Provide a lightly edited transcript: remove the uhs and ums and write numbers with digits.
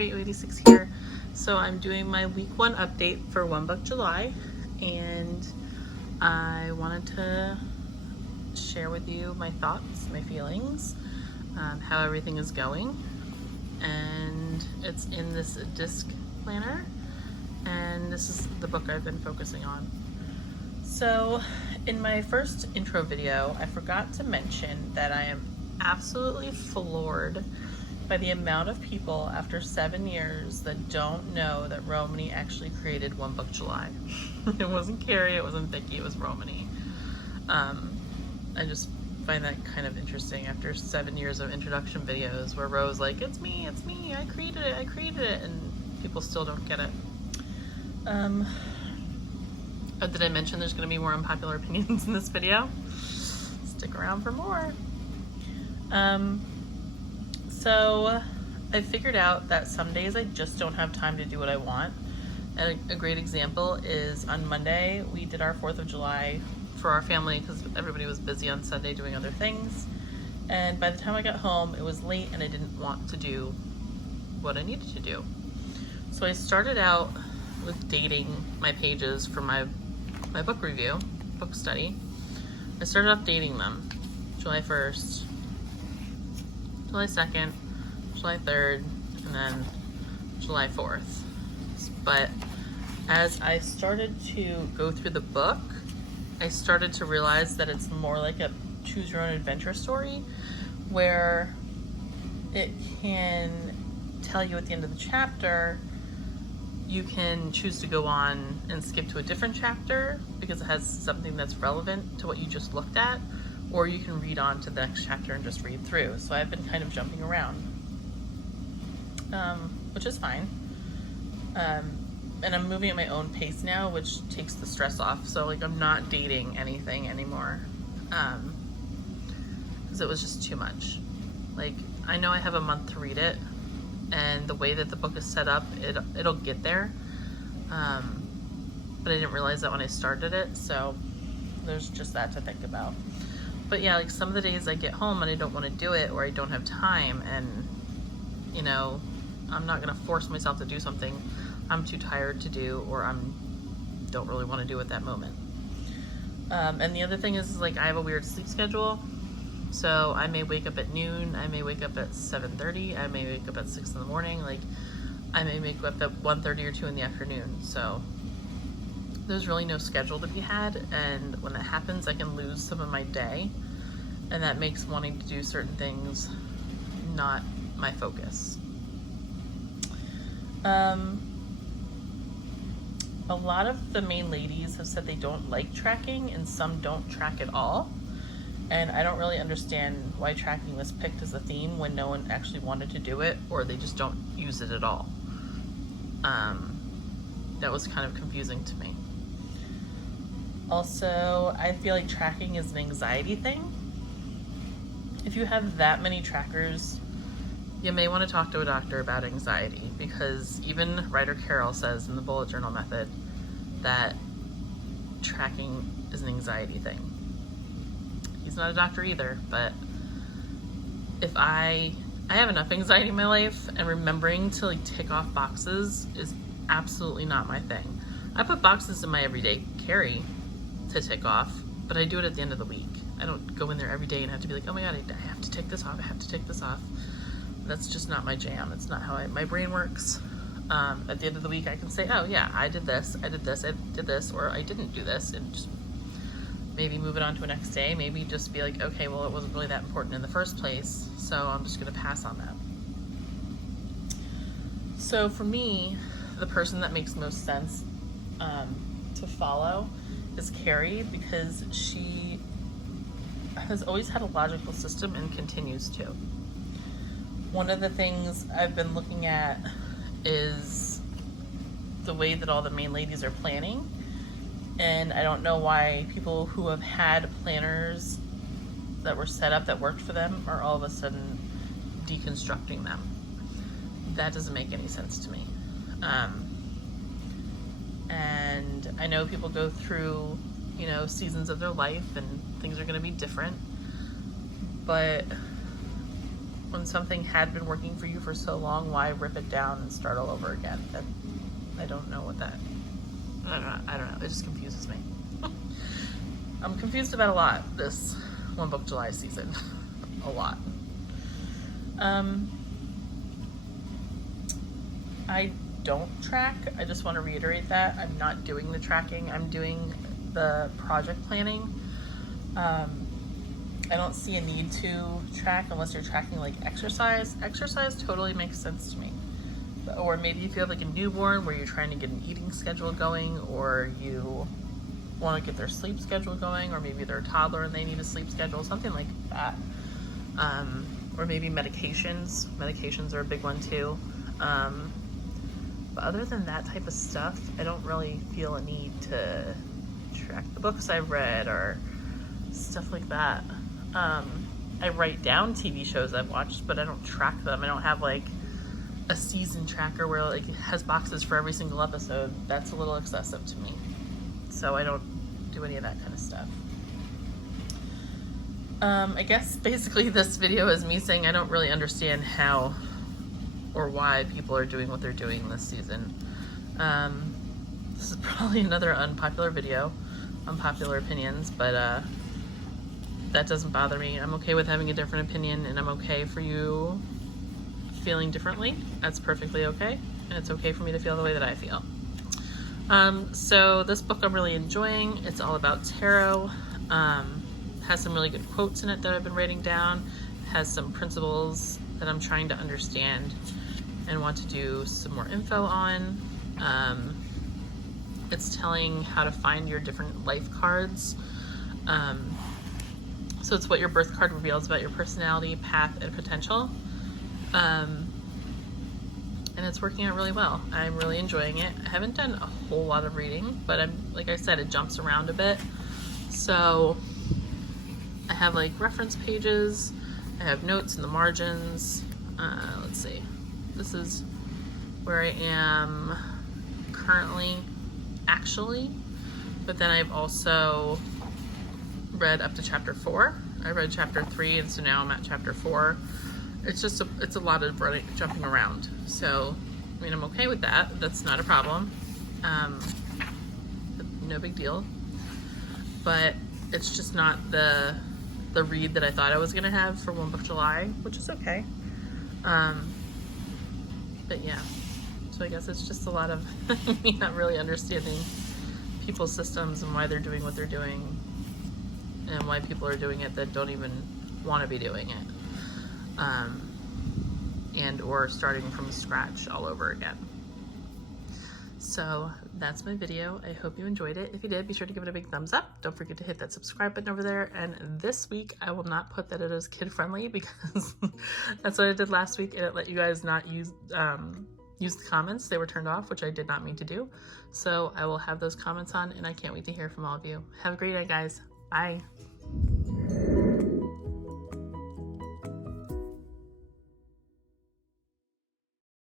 Create86 here. So I'm doing my week 1 update for One Book July, and I wanted to share with you my thoughts, my feelings, how everything is going. And it's in this disc planner, and this is the book I've been focusing on. So in my first intro video, I forgot to mention that I am absolutely floored by the amount of people after 7 years that don't know that Romani actually created One Book July. It wasn't Carrie, it wasn't Vicky, it was Romani. I just find that kind of interesting after 7 years of introduction videos where Ro's like, it's me, I created it, and people still don't get it. Did I mention there's going to be more unpopular opinions in this video? Stick around for more. So I figured out that some days I just don't have time to do what I want. And a great example is on Monday, we did our 4th of July for our family because everybody was busy on Sunday doing other things. And by the time I got home, it was late and I didn't want to do what I needed to do. So I started out with dating my pages for my book review, book study. I started off dating them. July 1st, July 2nd, July 3rd, and then July 4th. But as I started to go through the book, I started to realize that it's more like a choose your own adventure story where it can tell you at the end of the chapter, you can choose to go on and skip to a different chapter because it has something that's relevant to what you just looked at, or you can read on to the next chapter and just read through. So I've been kind of jumping around, which is fine. And I'm moving at my own pace now, which takes the stress off. So like I'm not dating anything anymore, because it was just too much. Like I know I have a month to read it, and the way that the book is set up, it'll get there. But I didn't realize that when I started it, so there's just that to think about. But yeah, like some of the days I get home and I don't want to do it, or I don't have time, and you know, I'm not gonna force myself to do something I'm too tired to do, or don't really want to do at that moment. And the other thing is like I have a weird sleep schedule. So I may wake up at noon, I may wake up at 7:30, I may wake up at 6 in the morning, like I may wake up at 1:30 or 2 in the afternoon. So there's really no schedule to be had, and when that happens I can lose some of my day, and that makes wanting to do certain things not my focus. A lot of the main ladies have said they don't like tracking, and some don't track at all. And I don't really understand why tracking was picked as a theme when no one actually wanted to do it, or they just don't use it at all. That was kind of confusing to me. Also, I feel like tracking is an anxiety thing. If you have that many trackers, you may want to talk to a doctor about anxiety, because even writer Carol says in the bullet journal method that tracking is an anxiety thing. He's not a doctor either, but if I have enough anxiety in my life, and remembering to like tick off boxes is absolutely not my thing. I put boxes in my everyday carry to tick off, but I do it at the end of the week. I don't go in there every day and have to be like, oh my god, I have to tick this off, I have to tick this off. That's just not my jam. It's not how my brain works. At the end of the week I can say, oh yeah, I did this, I did this, or I didn't do this, and just maybe move it on to a next day. Maybe just be like, okay, well, it wasn't really that important in the first place, so I'm just gonna pass on that. So for me, the person that makes most sense to follow is Carrie, because she has always had a logical system and continues to. One of the things I've been looking at is the way that all the main ladies are planning. And I don't know why people who have had planners that were set up that worked for them are all of a sudden deconstructing them. That doesn't make any sense to me. And I know people go through, you know, seasons of their life and things are going to be different. But when something had been working for you for so long, why rip it down and start all over again? That, I don't know what that, I don't know. It just confuses me. I'm confused about a lot this One Book July season. A lot. I don't track. I just want to reiterate that. I'm not doing the tracking. I'm doing the project planning. I don't see a need to track unless you're tracking like exercise. Exercise totally makes sense to me. Or maybe if you have like a newborn where you're trying to get an eating schedule going, or you want to get their sleep schedule going, or maybe they're a toddler and they need a sleep schedule, something like that. Or maybe medications. Medications are a big one too. But other than that type of stuff, I don't really feel a need to track the books I've read or stuff like that. I write down TV shows I've watched, but I don't track them. I don't have like a season tracker where like it has boxes for every single episode. That's a little excessive to me. So I don't do any of that kind of stuff. I guess basically this video is me saying I don't really understand how or why people are doing what they're doing this season. This is probably another unpopular video, unpopular opinions, but that doesn't bother me. I'm okay with having a different opinion, and I'm okay for you feeling differently. That's perfectly okay, and it's okay for me to feel the way that I feel. So this book I'm really enjoying. It's all about tarot. Has some really good quotes in it that I've been writing down. Has some principles that I'm trying to understand and want to do some more info on. It's telling how to find your different life cards. So it's what your birth card reveals about your personality, path, and potential. And it's working out really well. I'm really enjoying it. I haven't done a whole lot of reading, but like I said, it jumps around a bit. So I have like reference pages. I have notes in the margins. Let's see. This is where I am currently, actually. But then I've also read up to chapter 4. I read chapter 3, and so now I'm at chapter 4. It's just it's a lot of jumping around. So, I mean, I'm okay with that. That's not a problem. No big deal. But it's just not the read that I thought I was gonna have for One Book July, which is okay. But yeah, so I guess it's just a lot of me not really understanding people's systems and why they're doing what they're doing, and why people are doing it that don't even want to be doing it, and or starting from scratch all over again. So that's my video. I hope you enjoyed it. If you did, be sure to give it a big thumbs up. Don't forget to hit that subscribe button over there. And this week, I will not put that it is kid friendly, because that's what I did last week, and it let you guys not use the comments. They were turned off, which I did not mean to do. So I will have those comments on, and I can't wait to hear from all of you. Have a great night, guys. Bye.